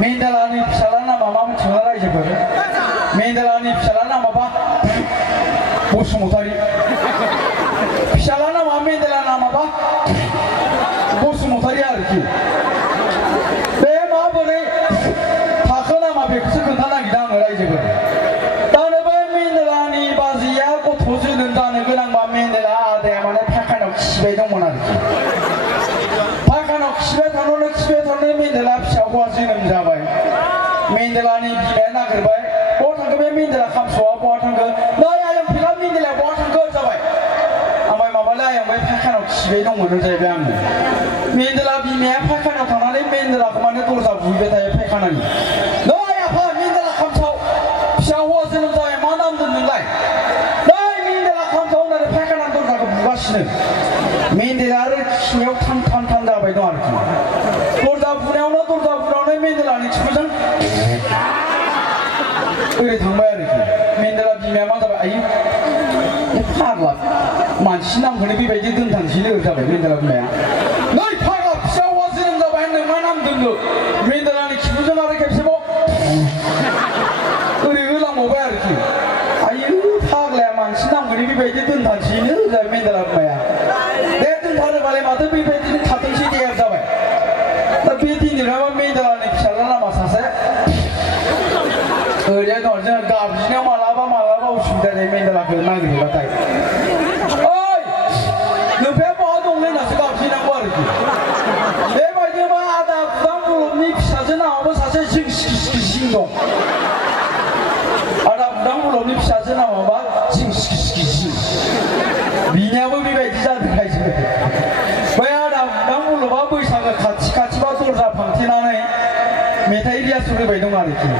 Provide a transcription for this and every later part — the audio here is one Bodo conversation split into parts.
मेन्देलानि फिसाला नामा मा मिथिगौना रायजोफोर? मेन्देलानि फिसाला नामाबा बसुमतारी, फिसाला नामा मेन्देला नामाबा बसुमतारी आरोखि। बे माबोरै थाखो नामा बेखौसो खोन्थानो नागिरदों आङो रायजोफोर। दानो बै मेन्देलानि बाजैया गथ' जोनोम जानो गोनांबा मेन्देला आदाया माने फाखानाव खिबाय दंमोन आरोखि। फाखानाव खिबाय थानानै मेन्देला फिसा हौवा जोनोम जाबाय। मेन्देलानि बिमाया नागिरबाय, बहा थांखो बे मेन्देला खामस'आ, बहा थांखो? नै आयं फिला मेन्देलाया बहा थांखो जाबाय। ओमफ्राय माबालै आयं बै फाखानाव खिबाय दंमोन जाहैबाय आङो। मेन्देला बिमाया फाखानाव थांनानै मेन्देलाखौ माने दरजा बुहैबाय थायो फायखानानि। नै आफा मेन्देला खामसाव फिसा हौवा जोनोम जाबाय, मा नाम दोन नोंलाय? नै मेन्देला खामसाव होननानै फायखानानि दरजाखौ बुगासिनो। मेन्देला आरो खिनायाव थाम जाबाय दं आरोखि। दरजा बुनायावनो मेन्देलानि खिबुजों ओरै थांबाय आरोखि। मेन्देला बिमाया मा जाबाय, आयु फाग्ला मानसि नामखौनो बेबायदि दोनथांसैनो जाबाय मेन्देला बिमाया। नै फाग्ला फिसा हौवा जोनोम जाबाय होननो मा नाम दोननो? मेन्देलानि खिबुजों आरो खेबसेबाव ओरै होलांबावबाय आरोखि। आयु फाग्लाया मानसि नामखौनो बेबायदि दोनथांसैनो जाबाय मेन्देला बिमाया। दे दोनथारोबालाय माथो बेबायदिनो थाथोंसै दे जाबाय। दा बे दिननिफ्रायबा मेन्देलानि फिसाला लामा सासे ओरैहाय दं। जोङो गाबज्रिनायाव मालाबा उसुबिदा जायो मेन्देलाखौ नागिरहैबाथाय। ओइ नोंफाया बहा दंलै होननासो गाबज्रिनांगौ आरोखि। बेबायदिनोबा आदा बुदां बलबनि फिसाजो नामाबो सासे जिं दं। आदा बुदां बलबनि फिसाजो नामाबा जिं। बिनियाबो बेबायदि जादों रायजो। बै आदा बुदां बलबा बैसागो खाथिबा दरजा फांथेनानै मेथाइ रियासो होबाय दं आरोखि।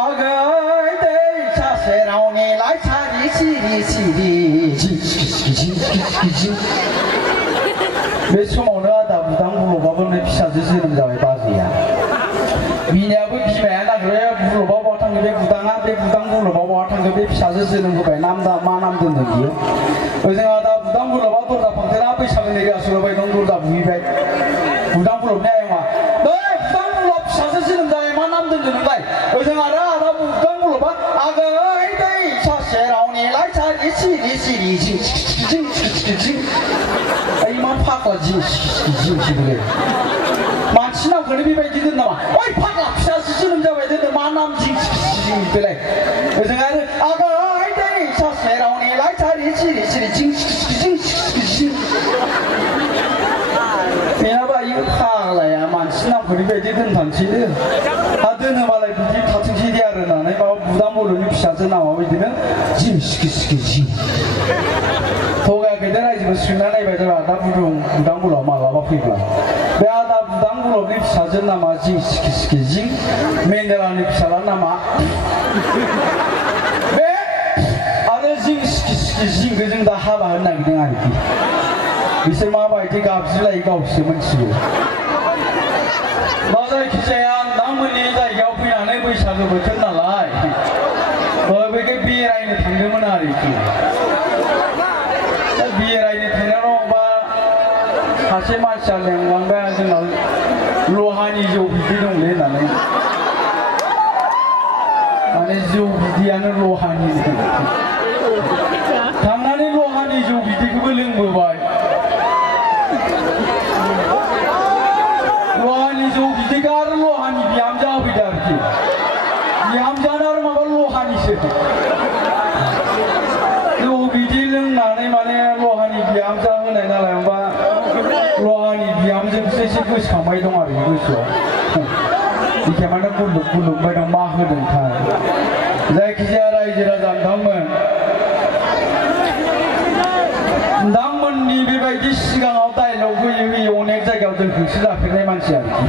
आगै दैसा सेराव नेलाय सारि सिरि बे समावनो आदा बुदां बलबाबो नै फिसाजो जोनोम जाबाय बाजैया। बिनियाबो बिमाया नागिरबाय, बलबा बहा थांखो बे बुदाङा? बे बुदां बलबा बहा थांखो? बे फिसाजो जोनोम होबाय, मा नाम दोनदों बियो? ओजों आदा बुदां बलबा दरजा फांथेना बैसागोनि रियासो होबाय दं, दरजा बुहैबाय। बुदां बलबनि आयंआ, नै बुदां बलब फिसाजो जोनोम जाबाय, मा नाम दोनदों नोंलाय? ओजों आरो आदा बुदां बलबा, आगै दैसा सेराव नेलाय सारि सिरि जिं। आइ मा फाग्ला जिं मानसि नामखौनो बेबायदि दोन नामा? ओइ फाग्ला फिसाजो जोनोम जाबाय दोननो मा नाम जिं बेलाय? ओजों आरो आगै दैसा सेराव नेलाय सारि सिरि जिं। बेनाबा आयु फाग्लाया मानसि नामखौनो बेबायदि दोनथांसैनो। हा दोनोबालाय बिदि थाथोंसै दे आरो होननानै माबा बुदां बल'नि फिसाजो नामा बिदिनो जिं। थगायाखैदे रायजोखौ सोंना नायबाय जाबाय आदा बुदां बल'आ मालाबा फैब्ला। बे आदा बुदां बल'नि फिसाजो नामा जिं। मेन्देलानि फिसाला नामा बे आरो जिंखौ जों दा हाबा होनो नागिरदों आरोखि। बिसोर माबायदि गाबज्रिलायो गावसो मिथिगौ। दा जायखिजाया नोंथांमोननि जायगायाव फैनानै बैसागो बोथोर नालाय बेबायदि बेरायनो थांदोंमोन आरोखि। दा बेरायनो थांनायाव बा सासे मानसिया लेंलांबाय जोंनाव लहानि जौ बिदै दंलै होननानै। माने जौ बिदैयानो लहानि। थांनानै लहानि जौ बिदैखौबो लोंबोबाय। लहानि जौ बिदैखौ आरो लहानि बिहामजो होफैदो आरोखि। बिहामजोआनो आरो माबा लहानिसो। जौ बिदै लोंनानै माने लहानि बिहामजो होनाय नालाय माबा लहानि बिहामजोखौसो एसे गोसोखांबाय दं आरो गोसोआव। बिखाया माने गुलुबबाय दं मा होदोंथाय। जायखिजाया रायजो राजा नोंथांमोननि बेबायदि सिगाङाव डाइलग होयै अनेक जायगायाव जों होसो जाफेरनाय मानसि आरोखि।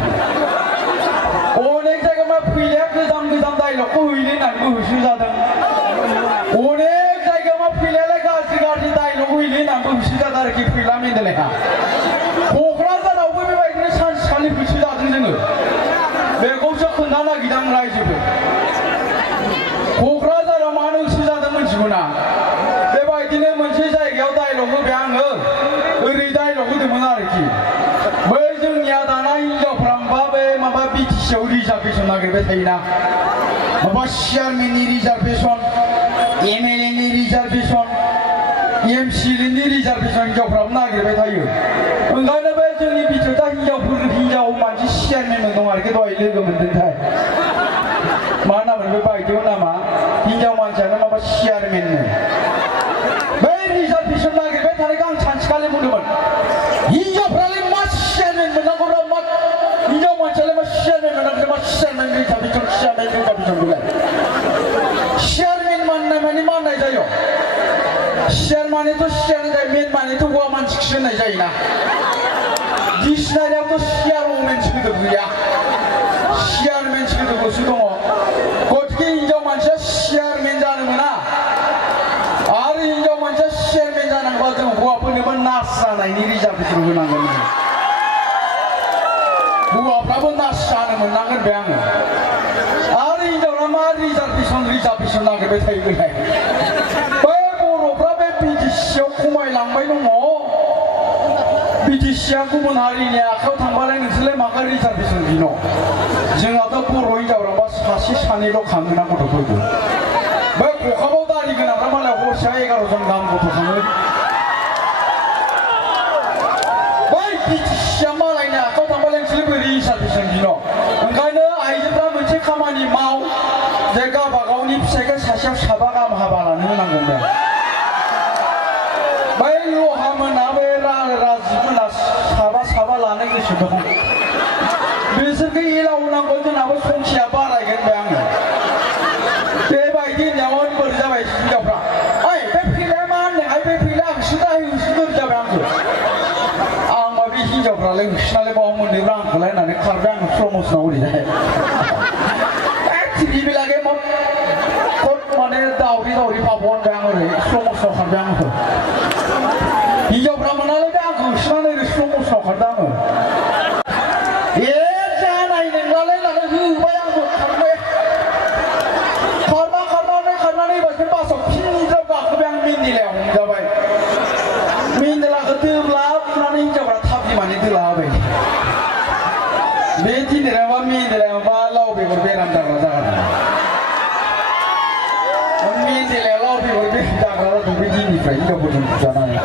अनेक जायगायाव मा फैलाया गोजाम डाइलगखौ हैनो होननानैबो होसो जादों। अनेक जायगायाव मा फैलायालाय गाज्रि डाइलग हैनो होननानैबो होसो जादों आरोखि फैला मेन्देलाया। क'क्राझारावबो बेबायदिनो सानसेखालि होसो जादों जोङो। बेखौसो खोन्थानो नागिरदों आं रायजोखौ। क'क्राझाराव मानो होसो जादों मिथिगौ ना? बेबायदिनो मोनसे जायगायाव डाइलग होबाय आङो, ओरै डाइलग होदोंमोन आरोखि। बै जोंनिया दाना हिनजावफ्रा बे माबा बिटिसि खाथियाव रिजार्भेसन नागिरबाय थायोना माबा चेयारमेननि रिजार्भेसन एमएलए नि रिजार्भेसन एमसिएलनि रिजार्भेसन हिनजावफ्राबो नागिरबाय थायो ओंखायनो बे जोंनि बिटिआर दा हिनजाव मानसि चेयारमेन दं आरोखि दहाय लोगो मोनदोंथाय मा नामोन बे बायदेव नामा हिनजाव मानसियानो माबा चेयारमेननो बै रिजार्भेसन नागिरबाय थानायखौ आं सानसेखालि बुंदोंमोन हिनजावफ्रालाय मा चेयारमेन मोननांगौ र' मा हिनजाव मानसियालाय मा चेयारमेन मोननांगौ मा चेयारमेन रिजार्भेसन बेलाय चेयारमेन माने माननाय जायो चेयार मानेथ' चेयार जायो मेन मानेथ' हौवा मानसिखौसो होननाय जायोना डिक्सनारियावथ' चेयार वमेन सोदोब गैया चेयारमेन सोदोबल'सो दङ गतिके हिनजाव मानसिया चेयारमेन जानो मोना आरो हिनजाव मानसिया चेयारमेन जानांगौबा जों हौवाफोरनोबो नार्स जानायनि रिजार्भेसन होनांगोन हौवाफ्राबो नार्स जानो मोननांगोन बे आङो आरो हिनजावफ्रा मा रिजार्भेसन नागिरबाय थायो बेलाय बै बर'फ्रा बे बिटिसिआव खमायलांबाय दङ बिटिसिआ गुबुन हारिनि आखायाव थांबालाय नोंसोरलाय माखा रिजार्भेसन बिनो जोंहाथ' बर' हिनजावफ्राबा सासे सानैल' खाङोना गथ'फोरखौ बै खखाबाव दारि गोनांफ्रा मालाय हरसेया 11 जन गाहाम गथ' खाङो बै बिटिसिआ मालायनि आखायाव थांबालाय नोंसोर बोरै रिजार्भेसन बिनो ओंखायनो आइजोफ्रा मोनसे खामानि माव जे गावबा गावनि फिसाइखौ सासेयाव 7 गाहाम हाबा लानो होनांगौ बे बै लहा मोना बे राजिब मोना 7 लानो गोसो दं बिसोरखौ एलाव होनांगौ जोंनाबो संख्या बारायगोन बे आङो बेबायदि होननायाव बोरै जाबाय हिनजावफ्रा ओइ बे फैलाया मा होनदोंहाय बे फैलाया होसोदों जाबाय आंखौ आंबा बे हिनजावफ्रालाय होसोनालाय बाव मोननैब्रा आंखौलाय होननानै खारबाय आङो प्रमसनाव ओरैजाय टिभि लागे कट माने दावरि पाबन बे आं ओरै प्रमसनाव खारबाय आंखौ हिनजावफ्रा मोनालाय बे आंखौ होसोनानै ओरै प्रमसनाव खारदों आङो जानाय नंलालाय होननानै होबाय आंबो खारनानै एबारसो बासाव फिनज्राब गाखोबाय आं मेन्देलायाव हमजाबाय मेन्देलाखौ दोब्ला बुनानै हिनजावफ्रा थाब बिमानि दोला होबाय बे दिनेराबा मेन्देलायाव मा लाव बेगर बेराम जाग्रा जागोन मेन्देलायाव लाव बेगर बेराम जाग्रा जादों बे दिननिफ्राय हिनजावफोरजों बुजानानै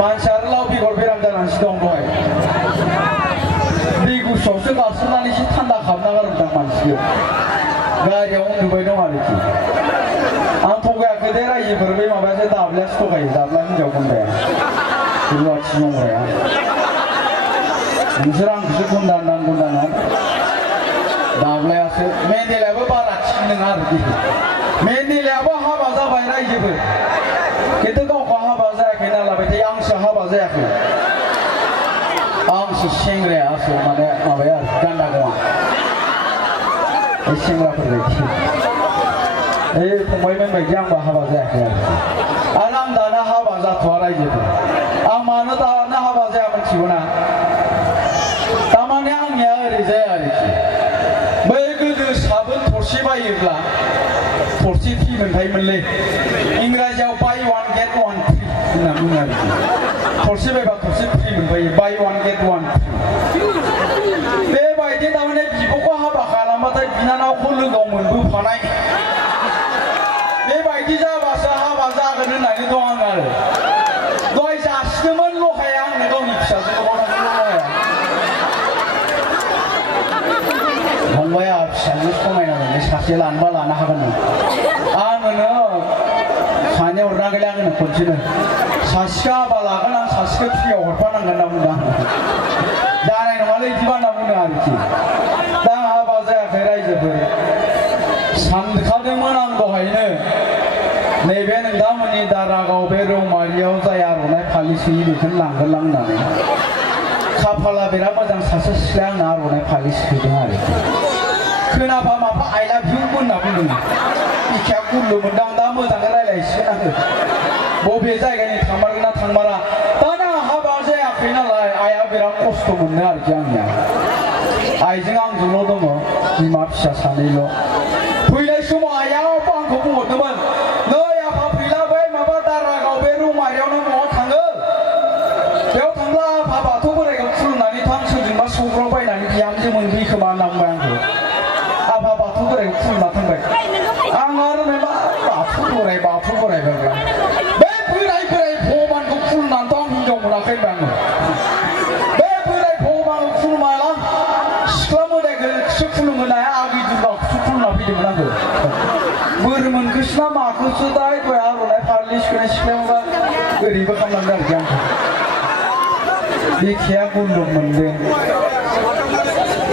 मानसिया आरो लाव बेगर बेराम जानानैसो दं दहाय दै गुसुआवसो गासोनानैसो थान्दा खालामना गारबोदों मानसिखौ गारियाव उन्दुबाय दं आरोखि आं थगायाखै दे रायजोफोर बे माबायासो दाब्लायासो थगायो दाब्ला हिनजाव गुन्दाया रुवाथि मावग्राया नोंसोर आंखौसो गुन्दा होनना दाब्लायासो मेन्देलायाबो बारा थिग नङा आरोखि मेन्देलायाबो हाबा जाबाय रायजोफोर खिन्थु गावखौ हाबा जायाखै होनना लाबाय थायो आंसो हाबा जायाखै आंसो सेंग्रायासो माने माबाया गान्दा गवा सेंग्राफोर बायदि फंबायमोन बायदि आंबो हाबा जायाखै आरो आं दाना हाबा जाथ'वा रायजोफोर आं मानो दाना हाबा जाया मिथिगौ ना तारमाने आंनिया ओरै जाया आरोखि बै गोदो साबोन थरसे बायोब्ला थरसे फ्रि मोनखायोमोनलै इंराजियाव बाय वान गेट वान फ्रि होनना बुङो आरोखि थरसे बायबा थरसे फ्रि मोनबायो बाय वान गेट वान फ्रि बेबायदि तारमाने बिब'खौ हाबा खालामबाथाय बिनानावखौ लोगोआव मोनबोफानाय बेबायदि जाबासो हाबा जागोन होननानै दं आं आरो दहाय जासिदोंमोन लहाया आंनो गावनि फिसाजोखौ लहाया फंबाया फिसाजो समायना मोननाय सासे लानोबा लानो हागोन आङो सानै हरना गैला आंनो खनसेनो सासेखौ हाबा लागोन आं सासेखौ फ्रियाव हरफानांगोन होनना बुंदों आं जानाय नङालै बिदिबा होनना बुंदों आरोखि दा हाबा जायाखै रायजोफोर सानखादोंमोन आं दहायनो नैबे नोंथांमोननि दारागाव बे रौमारियाव जाय आर'नाइ फालि सोयो बेखौनो लांगोनलां होननानै खाफाला बिराद मोजां सासे सिख्लाया आंनो आर'नाइ फालि सोदों आरोखि खोनाबा माबा आइ लाभ इउ होनना बुंदों बिखाया गुरलु मोनदां दा मोजाङै रायज्लायसिगोन आङो बबे जायगानि थांमारगोन ना थांमारा दाना हाबा जायाखै नालाय आइया बिराद खस्थ' मोनो आरोखि आंनिया आइजों आंजोंल' दङ बिमा फिसा सानैल' फैनाय समाव आइया आंखौ बुंहरदोंमोन नै आफा फैला बै माबा दारागाव बे रौमारियावनो न'आव थाङो बेयाव थांब्ला आफा बाथौ बोराइखौ खुलुमनानै थां सोरजोंबा सौग्राव बायनानै बिहामजो मोनबोयो खोमा होनना बुंबाय आंखौ आफा बाथौ बोराइखौ खुलुमना थांबाय आं आरो मा बाथौ बोराइ बायब्ला बे बोराइ भगबानखौ खुलुमनानैथ' आं हिनजाव मोनाखै होनबाय आङो बे बोराइ भगबानखौ खुलुमाला सिख्ला मोदायखौसो खुलुमोनाय आगै दुर्गाखौसो खुलुमना फैदोंमोन आंखौ बोर मोनखोसो ना माखोसो दा गय आर'नाइ फालि सिखोनाय सिख्लायावबा ओरैबो खालामलांदों आरोखि आंखौ बिखाया गुन्दुम मोनदों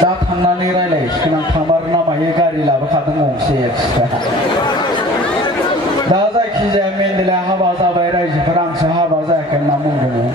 दा थांनानै रायलायसिगोन आं थांमारो ना मायो गारि लाबोखादों गंसे एक्सट्रा दा जायखिजाया मेन्देला हाबा जाबाय रायजोफोरा आंसो हाबा जायाखै होनना बुंदों